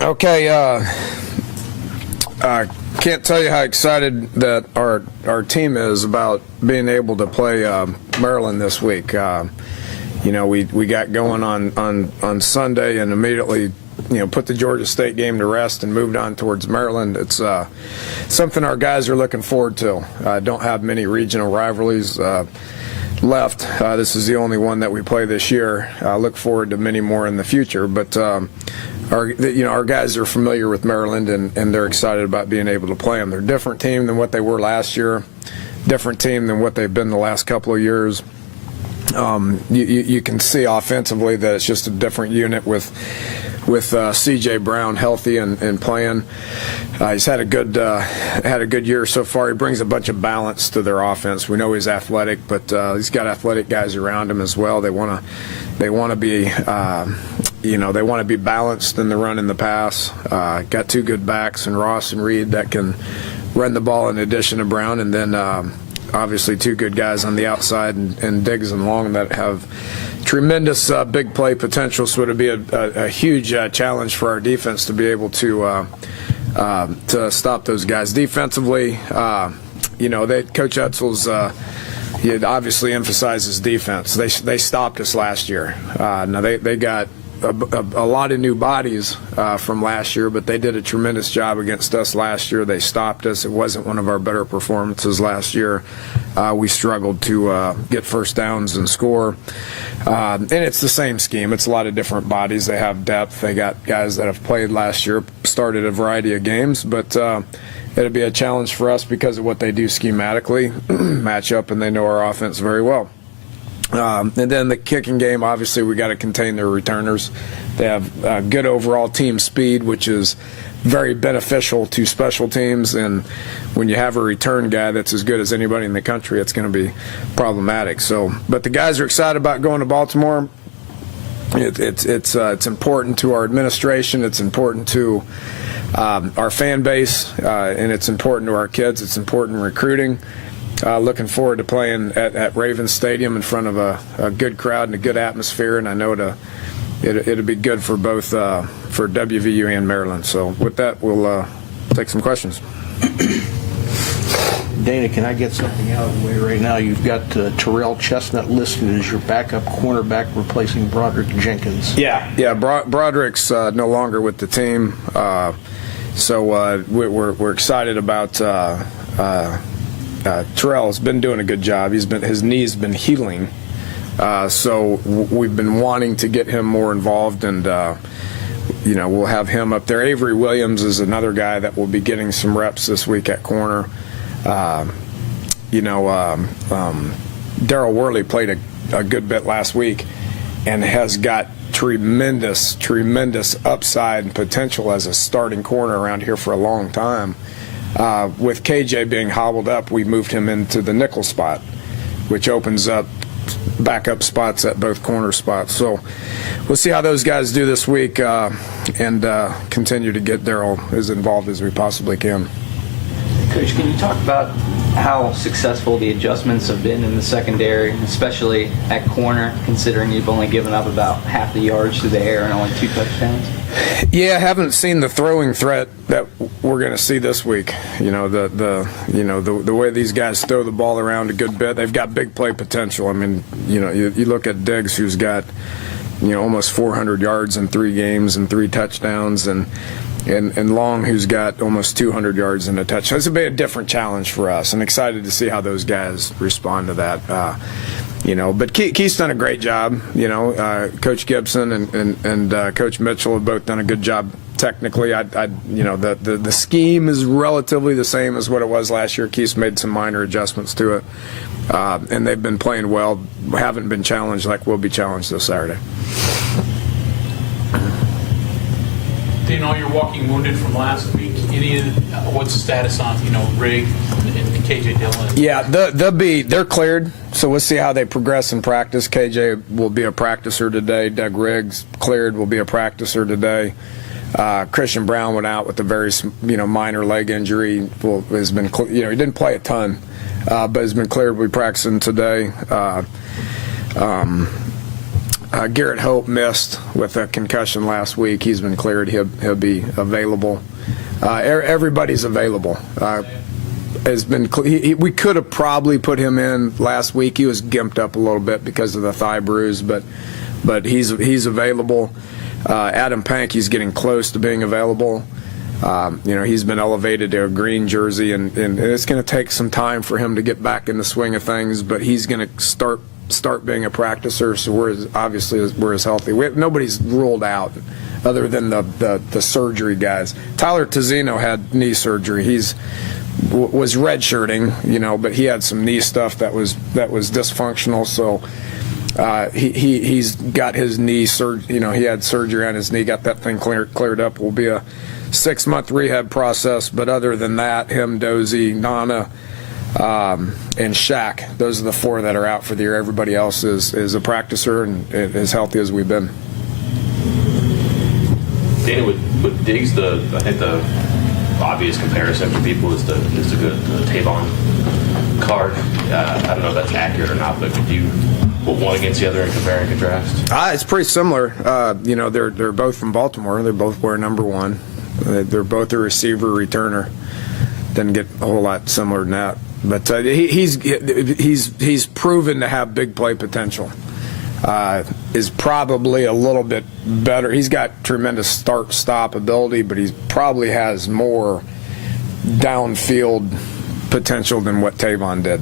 Okay, can't tell you how excited that our team is about being able to play Maryland this week. We got going on Sunday and immediately put the Georgia State game to rest and moved on towards Maryland. It's something our guys are looking forward to. Don't have many regional rivalries left. This is the only one that we play this year. Look forward to many more in the future. But our guys are familiar with Maryland and they're excited about being able to play them. They're a different team than what they were last year, different team than what they've been the last couple of years. You can see offensively that it's just a different unit with C.J. Brown healthy and playing. He's had a good year so far. He brings a bunch of balance to their offense. We know he's athletic, but he's got athletic guys around him as well. They want to be they want to be balanced in the run and the pass. Got two good backs in Ross and Reed that can run the ball in addition to Brown, and then obviously two good guys on the outside and Diggs and Long that have tremendous big play potential. So it'll be a huge challenge for our defense to be able to stop those guys defensively. Coach Etzel's obviously emphasizes defense. They stopped us last year. Now they got a lot of new bodies from last year, but they did a tremendous job against us last year. They stopped us. It wasn't one of our better performances last year. We struggled to get first downs and score. And it's the same scheme. It's a lot of different bodies. They have depth. They got guys that have played last year, started a variety of games, but it'll be a challenge for us because of what they do schematically, match up, and they know our offense very well. And then the kicking game, obviously, we got to contain their returners. They have good overall team speed, which is very beneficial to special teams. And when you have a return guy that's as good as anybody in the country, it's going to be problematic. But the guys are excited about going to Baltimore. It's important to our administration. It's important to our fan base, and it's important to our kids. It's important in recruiting. Looking forward to playing at Ravens Stadium in front of a good crowd and a good atmosphere, and I know it'll be good for both for WVU and Maryland. So with that, we'll take some questions. Dana, can I get something out of the way right now? You've got Terrell Chestnut listed as your backup cornerback replacing Broderick Jenkins. Yeah. Broderick's no longer with the team, so we're excited about. Terrell's been doing a good job. His knee's been healing, so we've been wanting to get him more involved, and we'll have him up there. Avery Williams is another guy that will be getting some reps this week at corner. Darryl Worley played a good bit last week, and has got tremendous upside and potential as a starting corner around here for a long time. With KJ being hobbled up, we moved him into the nickel spot, which opens up backup spots at both corner spots. So we'll see how those guys do this week and continue to get Darryl as involved as we possibly can. Coach, can you talk about how successful the adjustments have been in the secondary, especially at corner, considering you've only given up about half the yards to the air and only 2 touchdowns? Yeah, I haven't seen the throwing threat that we're going to see this week. The way these guys throw the ball around a good bit, they've got big play potential. I mean, you look at Diggs, who's got almost 400 yards in 3 games and 3 touchdowns, and Long, who's got almost 200 yards in a touchdown. It's a bit of a different challenge for us. I'm excited to see how those guys respond to that. But Keith's done a great job. Coach Gibson and Coach Mitchell have both done a good job technically. The scheme is relatively the same as what it was last year. Keith's made some minor adjustments to it, and they've been playing well. Haven't been challenged like we'll be challenged this Saturday. Dana, you're walking wounded from last week. What's the status on Rigg and KJ Dillon? Yeah, they're cleared. So we'll see how they progress in practice. KJ will be a practicer today. Doug Riggs cleared, will be a practicer today. Christian Brown went out with a very minor leg injury. Has been he didn't play a ton, but has been cleared. We'll be practicing today. Garrett Hope missed with a concussion last week. He's been cleared. He'll be available. Everybody's available. We could have probably put him in last week. He was gimped up a little bit because of the thigh bruise, but he's available. Adam Pankey's getting close to being available. He's been elevated to a green jersey, and it's going to take some time for him to get back in the swing of things, but he's going to start being a practicer, so we're as healthy. Nobody's ruled out other than the surgery guys. Tyler Tazzino had knee surgery. Was redshirting, but he had some knee stuff that was dysfunctional, so he's got his knee he had surgery on his knee, got that thing cleared up. Will be a 6-month rehab process, but other than that, him, Dozie, Nana, and Shaq, those are the 4 that are out for the year. Everybody else is a practicer and as healthy as we've been. Danny, with Diggs, I think the obvious comparison for people is the Tavon card. I don't know if that's accurate or not, but could you put one against the other and compare and contrast? It's pretty similar. They're both from Baltimore. They both wear number 1. They're both a receiver, returner. Didn't get a whole lot similar than that. But he's proven to have big play potential. Is probably a little bit better. He's got tremendous start-stop ability, but he probably has more downfield potential than what Tavon did.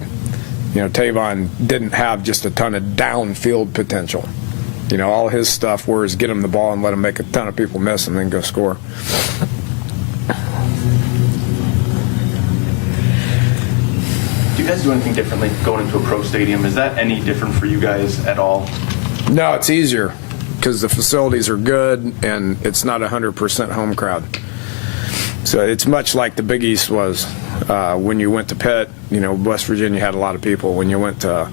Tavon didn't have just a ton of downfield potential. All his stuff was get him the ball and let him make a ton of people miss and then go score. Do you guys do anything differently going into a pro stadium? Is that any different for you guys at all? No, it's easier because the facilities are good and it's not 100% home crowd. So it's much like the Big East was when you went to Pitt. West Virginia had a lot of people. When you went to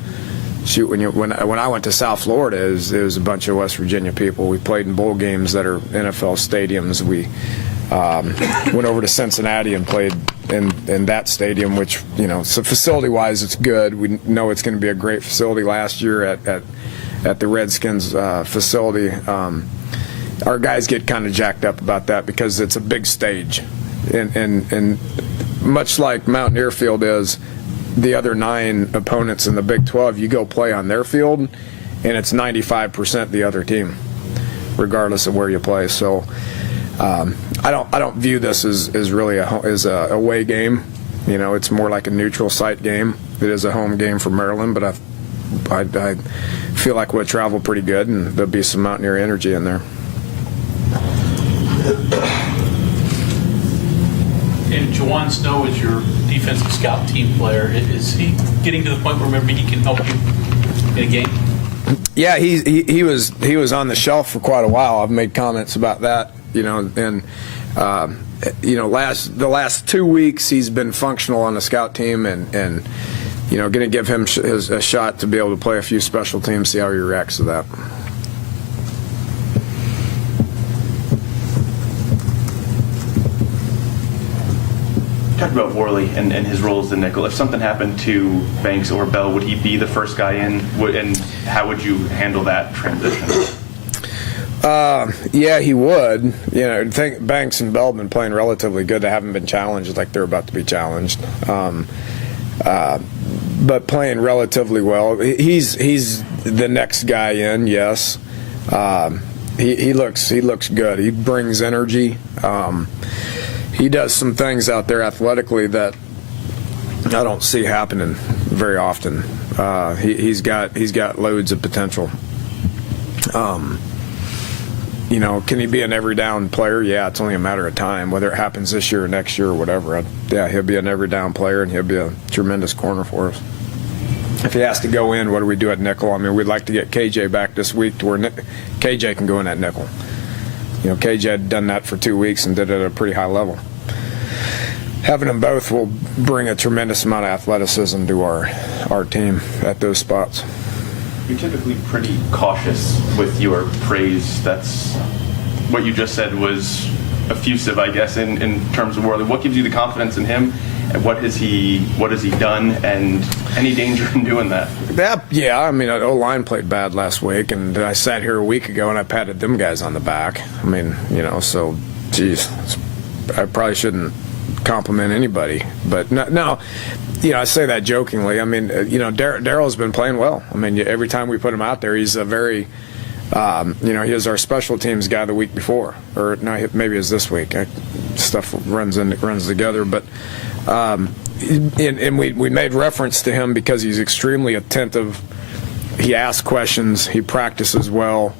when I went to South Florida, it was a bunch of West Virginia people. We played in bowl games that are NFL stadiums. We went over to Cincinnati and played in that stadium, which so facility-wise it's good. We know it's going to be a great facility. Last year at the Redskins facility, our guys get kind of jacked up about that because it's a big stage, and much like Mountaineer Field is. The other 9 opponents in the Big 12, you go play on their field, and it's 95% the other team, regardless of where you play. So I don't view this as really as a away game. It's more like a neutral site game. It is a home game for Maryland, but I feel like we'll travel pretty good, and there'll be some Mountaineer energy in there. And Juwan Snow is your defensive scout team player. Is he getting to the point where maybe he can help you in a game? Yeah, he was on the shelf for quite a while. I've made comments about that, and the last 2 weeks he's been functional on the scout team, and going to give him a shot to be able to play a few special teams, see how he reacts to that. Talked about Worley and his role as the nickel. If something happened to Banks or Bell, would he be the first guy in? And how would you handle that transition? Yeah, he would. I think Banks and Bell have been playing relatively good. They haven't been challenged like they're about to be challenged, but playing relatively well. He's the next guy in. Yes, he looks good. He brings energy. He does some things out there athletically that I don't see happening very often. He's got loads of potential. Can he be an every down player? Yeah, it's only a matter of time, whether it happens this year or next year or whatever. He'll be an every down player, and he'll be a tremendous corner for us. If he has to go in, what do we do at nickel? I mean, we'd like to get KJ back this week to where KJ can go in at nickel. KJ had done that for 2 weeks and did it at a pretty high level. Having them both will bring a tremendous amount of athleticism to our team at those spots. You're typically pretty cautious with your praise. That's what you just said was effusive, I guess, in terms of Worley. What gives you the confidence in him? What has he done, and any danger in doing that? Yeah, I mean, O-line played bad last week, and I sat here a week ago and I patted them guys on the back. I mean, so, geez, I probably shouldn't compliment anybody, but no, I say that jokingly. I mean, Daryl's been playing well. I mean, every time we put him out there, he's a very, he was our special teams guy the week before, or no, maybe it was this week. Stuff runs together, but and we made reference to him because he's extremely attentive. He asks questions. He practices well.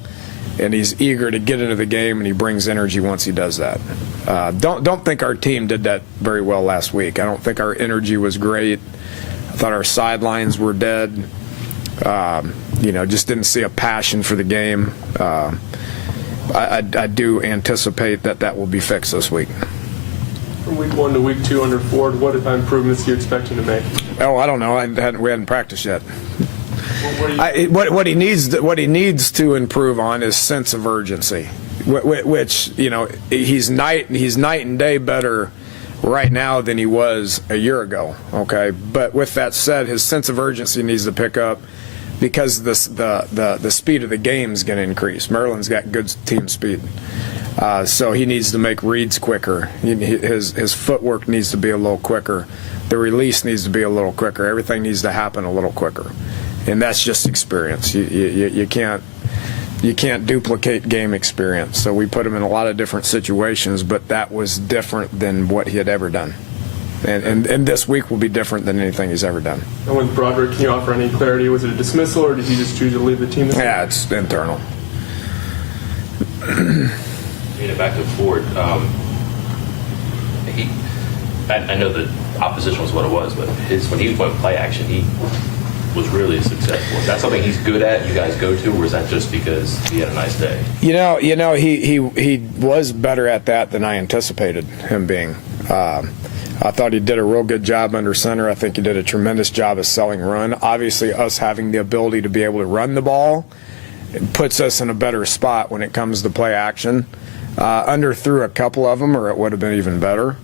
And he's eager to get into the game, and he brings energy once he does that. Don't think our team did that very well last week. I don't think our energy was great. I thought our sidelines were dead. Just didn't see a passion for the game. I do anticipate that will be fixed this week. From week 1 to week 2 under Ford, what improvements do you expect him to make? Oh, I don't know. We hadn't practiced yet. What he needs to improve on is sense of urgency, which he's night and day better right now than he was a year ago. Okay, but with that said, his sense of urgency needs to pick up because the speed of the game is going to increase. Maryland's got good team speed, so he needs to make reads quicker. His footwork needs to be a little quicker. The release needs to be a little quicker. Everything needs to happen a little quicker. And that's just experience. You can't duplicate game experience. So we put him in a lot of different situations, but that was different than what he had ever done. And this week will be different than anything he's ever done. And with Broderick, can you offer any clarity? Was it a dismissal, or did he just choose to leave the team? Yeah, it's internal. Back to Ford. I know the opposition was what it was, but when he went play action, he was really successful. Is that something he's good at, you guys go to, or is that just because he had a nice day? He was better at that than I anticipated him being. I thought he did a real good job under center. I think he did a tremendous job of selling run. Obviously, us having the ability to be able to run the ball puts us in a better spot when it comes to play action. Under threw a couple of them, or it would have been even better.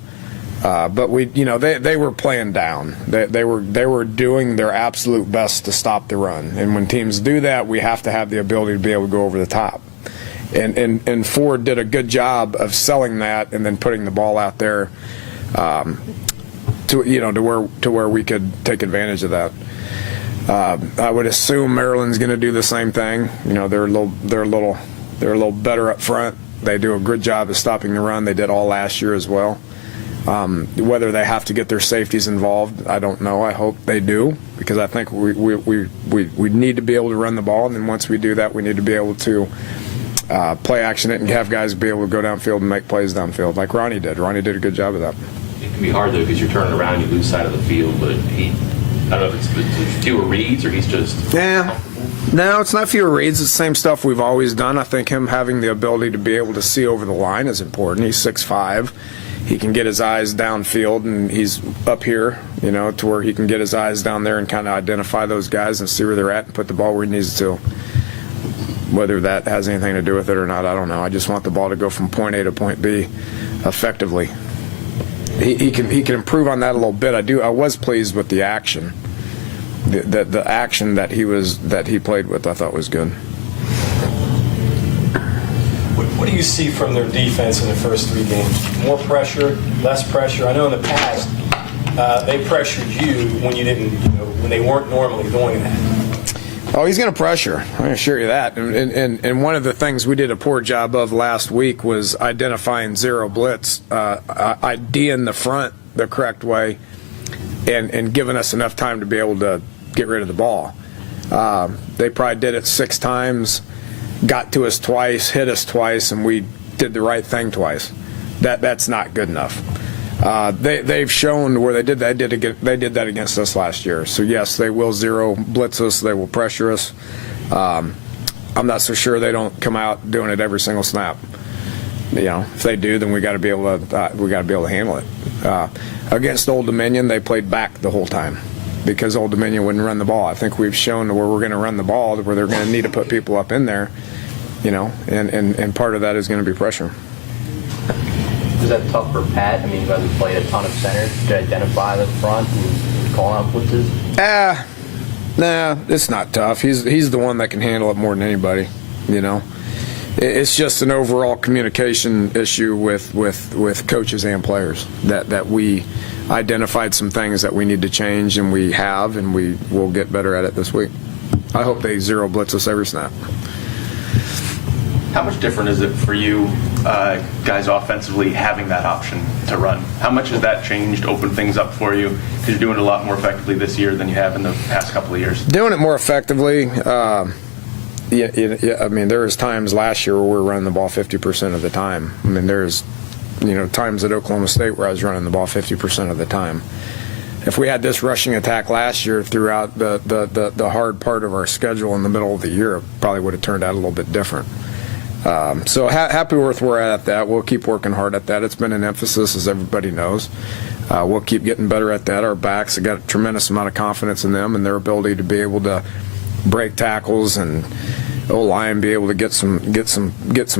But they were playing down. They were doing their absolute best to stop the run. And when teams do that, we have to have the ability to be able to go over the top. And Ford did a good job of selling that and then putting the ball out there to where we could take advantage of that. I would assume Maryland's going to do the same thing. They're a little better up front. They do a good job of stopping the run. They did all last year as well. Whether they have to get their safeties involved, I don't know. I hope they do, because I think we need to be able to run the ball, and then once we do that, we need to be able to play action it and have guys be able to go downfield and make plays downfield, like Ronnie did. Ronnie did a good job of that. It can be hard, though, because you're turning around, you lose sight of the field, but I don't know if it's fewer reads or he's just... Yeah. No, it's not fewer reads. It's the same stuff we've always done. I think him having the ability to be able to see over the line is important. He's 6'5". He can get his eyes downfield, and he's up here, to where he can get his eyes down there and kind of identify those guys and see where they're at and put the ball where he needs to. Whether that has anything to do with it or not, I don't know. I just want the ball to go from point A to point B effectively. He can improve on that a little bit. I was pleased with the action. The action that he played with, I thought was good. What do you see from their defense in the first 3 games? More pressure, less pressure? I know in the past they pressured you when you didn't, when they weren't normally doing that. Oh, he's going to pressure. I can assure you that. And one of the things we did a poor job of last week was identifying zero blitz, IDing the front the correct way, and giving us enough time to be able to get rid of the ball. They probably did it 6 times. Got to us twice, hit us twice, and we did the right thing twice. That's not good enough. They've shown where they did that. They did that against us last year. So yes, they will zero blitz us. They will pressure us. I'm not so sure they don't come out doing it every single snap. If they do, then we got to be able to handle it. Against Old Dominion, they played back the whole time, because Old Dominion wouldn't run the ball. I think we've shown where we're going to run the ball, where they're going to need to put people up in there, and part of that is going to be pressure. Was that tough for Pat? I mean, you guys have played a ton of center to identify the front and call out blitzes. Nah, it's not tough. He's the one that can handle it more than anybody. You know, it's just an overall communication issue with coaches and players that we identified some things that we need to change, and we have, and we will get better at it this week. I hope they zero blitz us every snap. How much different is it for you guys offensively having that option to run? How much has that changed, opened things up for you? Because you're doing it a lot more effectively this year than you have in the past couple of years. Doing it more effectively, yeah, I mean, there was times last year where we were running the ball 50% of the time. I mean, there's, times at Oklahoma State where I was running the ball 50% of the time. If we had this rushing attack last year throughout the hard part of our schedule in the middle of the year, it probably would have turned out a little bit different. So happy with where we're at that. We'll keep working hard at that. It's been an emphasis, as everybody knows. We'll keep getting better at that. Our backs have got a tremendous amount of confidence in them and their ability to be able to break tackles, and O-line be able to get some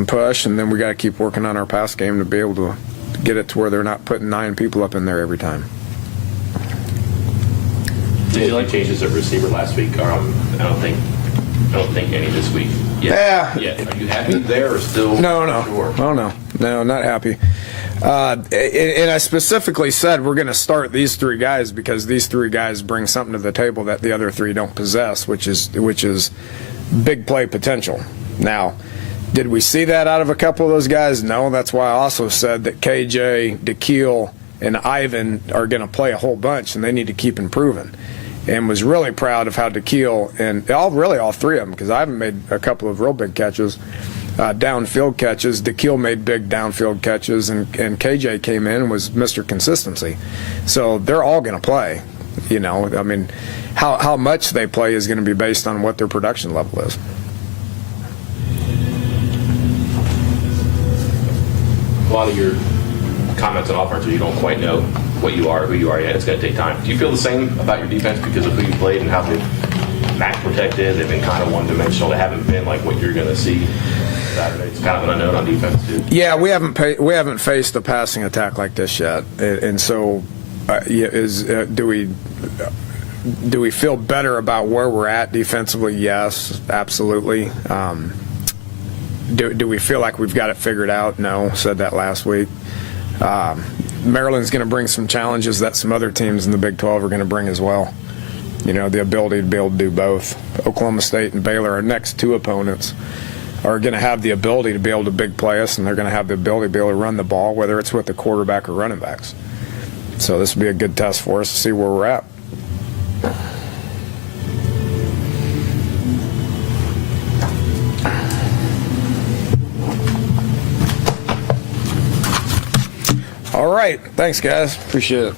push, and then we got to keep working on our pass game to be able to get it to where they're not putting 9 people up in there every time. Did you like changes at receiver last week? I don't think any this week. Yeah. Are you happy there or still? No. Sure. Oh, no, not happy. And I specifically said we're going to start these 3 guys because these 3 guys bring something to the table that the other 3 don't possess, which is big play potential. Now, did we see that out of a couple of those guys? No. That's why I also said that KJ, DeKeel, and Ivan are going to play a whole bunch, and they need to keep improving. And was really proud of how DeKeel and all 3 of them, because Ivan made a couple of real big catches, downfield catches. DeKeel made big downfield catches, and KJ came in and was Mr. Consistency. So they're all going to play. I mean, how much they play is going to be based on what their production level is. A lot of your comments on offense, you don't quite know what you are, who you are yet. It's going to take time. Do you feel the same about your defense because of who you played and how they've max protected? They've been kind of one-dimensional. They haven't been like what you're going to see Saturday. It's kind of an unknown on defense too. Yeah, we haven't faced a passing attack like this yet, and so do we feel better about where we're at defensively? Yes, absolutely. Do we feel like we've got it figured out? No. Said that last week. Maryland's going to bring some challenges that some other teams in the Big 12 are going to bring as well. The ability to be able to do both. Oklahoma State and Baylor, our next 2 opponents, are going to have the ability to be able to big play us, and they're going to have the ability to be able to run the ball, whether it's with the quarterback or running backs. So this will be a good test for us to see where we're at. All right. Thanks, guys. Appreciate it.